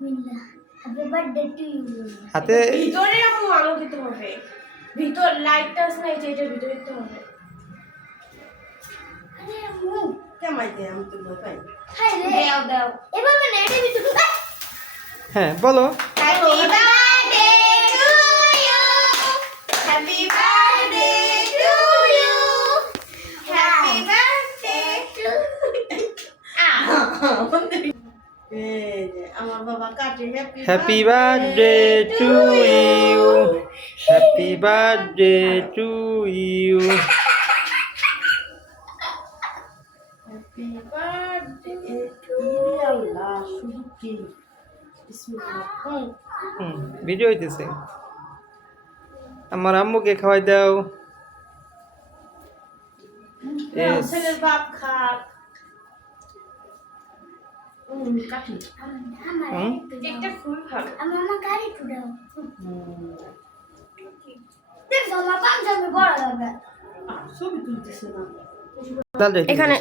বিসমিল্লাহ happy birthday to you হাতে ভিতরে আম্মু আলো দিতে হবে ভিতর লাইটটা আছে না এটার ভিতরে দিতে হবে আরে আম্মু কেমাই দে আমি তো ভয় পাই হাই রে দাও দাও এভাবে না এটা ভিতরে হ্যাঁ বলো happy birthday to you happy birthday to you happy birthday to এই যে আমার বাবা কাটে happy birthday to you happy birthday to you happy birthday to আল্লাহ শুধু কি বিসমিল্লাহ ভিডিও হইতেছে আমার আম্মুকে খাওয়াই দাও Yes. ছেলের বাপ খাক কাটি হুম? কেকটা খুব ভালো আমার গাড়ি টুডাও দেখো আমার পাঞ্জাবি বড় হবে ছবি তুলতেছে না তাহলে এখানে